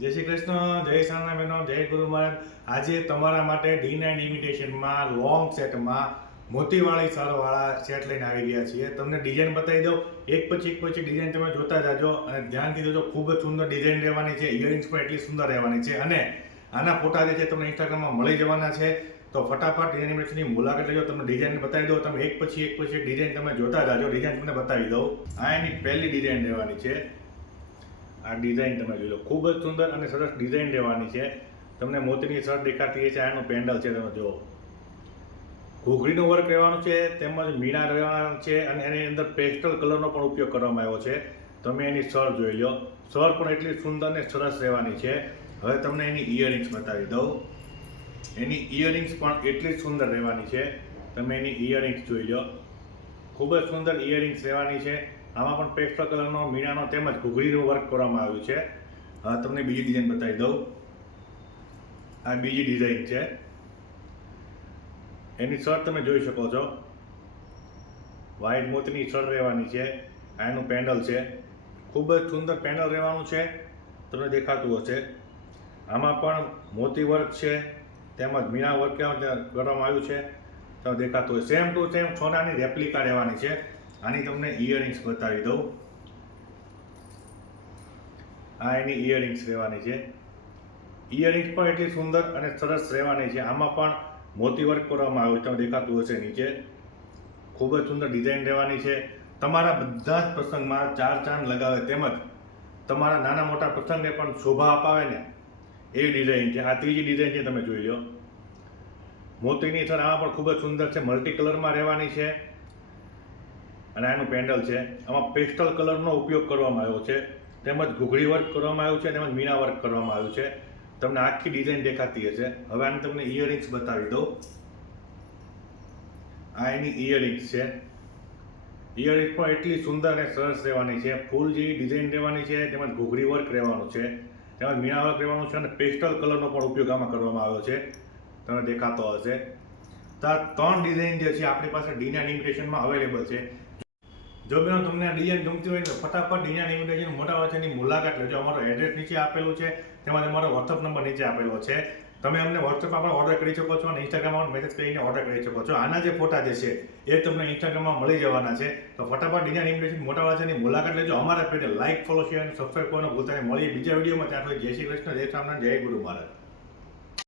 જય શ્રી કૃષ્ણ, જય સાના બહેનો, જય ગુરુ મહારાજ. આજે તમારા માટે D9 ઇમિટેશનમાં લોંગ સેટમાં મોતીવાળી સરવાળા સેટ લઈને આવી ગયા છીએ. તમને ડિઝાઇન બતાવી દઉં, એક પછી ડિઝાઇન તમે જોતા જાજો અને ધ્યાનથી જોજો. ખૂબ જ સુંદર ડિઝાઇન રહેવાની છે, ઇયરિંગ્સ પણ એટલી સુંદર રહેવાની છે અને આના ફોટા જે છે તમને ઇન્સ્ટાગ્રામમાં મળી જવાના છે. તો ફટાફટ ડિઝાઇન ઇમિટેશનની મુલાકાત લેજો. તમને ડિઝાઇન બતાવી દઉં, તમે એક પછી ડિઝાઇન તમે જોતા જાજો. ડિઝાઇન તમને બતાવી દઉં. આ એની પહેલી ડિઝાઇન રહેવાની છે. આ ડિઝાઇન તમે જોઈ લો, ખૂબ જ સુંદર અને સરસ ડિઝાઇન રહેવાની છે. તમને મોતીની શર્ટ દેખાતી છે, આનું પેન્ડલ છે, તમે જુઓ. ઘૂઘરીનું વર્ક રહેવાનું છે, તેમજ મીણા રહેવાના છે અને એની અંદર પેસ્ટલ કલરનો પણ ઉપયોગ કરવામાં આવ્યો છે. તમે એની સર જોઈ લો, સર પણ એટલી સુંદર અને સરસ રહેવાની છે. હવે તમને એની ઇયરિંગ્સ બતાવી દઉં. એની ઇયરિંગ્સ પણ એટલી સુંદર રહેવાની છે. તમે એની ઇયરિંગ્સ જોઈ લો, ખૂબ જ સુંદર ઇયરિંગ્સ રહેવાની છે. આમાં પણ પેસ્ટલ કલરનો મીણાનો તેમજ ઘૂઘરીનું વર્ક કરવામાં આવ્યું છે. તમને બીજી ડિઝાઇન બતાવી દઉં. આ બીજી ડિઝાઇન છે. એની શર્ટ તમે જોઈ શકો છો, વ્હાઇટ મોતીની શર્ટ રહેવાની છે. આ એનું પેન્ડલ છે, ખૂબ જ સુંદર પેન્ડલ રહેવાનું છે, તમને દેખાતું હશે. આમાં પણ મોતી વર્ક છે તેમજ મીણા વર્ક કરવામાં આવ્યું છે, તમને દેખાતું હોય. સેમ ટુ સેમ સોનાની રેપ્લિકા રહેવાની છે. આની તમને ઇયરિંગ્સ બતાવી દઉં. આ એની ઇયરિંગ્સ રહેવાની છે. ઇયરિંગ્સ પણ એટલી સુંદર અને સરસ રહેવાની છે. આમાં પણ મોતી વર્ક કરવામાં આવ્યું છે, તમને દેખાતું હશે નીચે. ખૂબ જ સુંદર ડિઝાઇન રહેવાની છે. તમારા બધા જ પ્રસંગમાં ચાર ચાંદ લગાવે તેમજ તમારા નાના મોટા પ્રસંગને પણ શોભા અપાવે ને એવી ડિઝાઇન છે. આ ત્રીજી ડિઝાઇન છે, તમે જોઈ લો. મોતીની સર આમાં પણ ખૂબ જ સુંદર છે, મલ્ટી કલરમાં રહેવાની છે અને આનું પેન્ડલ છે. આમાં પેસ્ટલ કલરનો ઉપયોગ કરવામાં આવ્યો છે, તેમજ ઘૂઘરી વર્ક કરવામાં આવ્યું છે, તેમજ મીણા વર્ક કરવામાં આવ્યું છે. તમને આખી ડિઝાઇન દેખાતી હશે. હવે આને તમને ઇયરિંગ્સ બતાવી દઉં. આ એની ઇયરિંગ્સ છે. ઇયરિંગ્સ પણ એટલી સુંદર અને સરસ રહેવાની છે. ફૂલ જેવી ડિઝાઇન રહેવાની છે, તેમજ ઘૂઘરી વર્ક રહેવાનું છે, તેમજ મીણા વર્ક રહેવાનું છે અને પેસ્ટલ કલરનો પણ ઉપયોગ આમાં કરવામાં આવ્યો છે, તમને દેખાતો હશે. તો આ ત્રણ ડિઝાઇન જે છે આપણી પાસે D9 ઇમિટેશનમાં અવેલેબલ છે. જો બેનો તમને આ ડિઝાઇન ગમતી હોય તો ફટાફટ D9 ઇમિટેશન મોટા વાંચનની મુલાકાત લેજો. અમારો એડ્રેસ નીચે આપેલું છે, તેમજ અમારો વોટ્સઅપ નંબર નીચે આપેલો છે. તમે અમને વોટ્સઅપમાં પણ ઓર્ડર કરી શકો છો અને ઇન્સ્ટાગ્રામમાં મેસેજ કરીને ઓર્ડર કરી શકો છો. આના જે ફોટા જે છે એ તમને ઇન્સ્ટાગ્રામમાં મળી જવાના છે. તો ફટાફટ D9 ઇમિટેશન મોટા વાંચનની મુલાકાત લેજો. અમારા પેજને લાઇક, ફોલો, શેર અને સબસ્ક્રાઈબ કરવાનું ભૂલતા નહીં. મળીએ બીજા વિડીયોમાં. ત્યાં સુધી જય શ્રી કૃષ્ણ, જય સ્વામિનારાયણ, જય ગુરુ મહારાજ.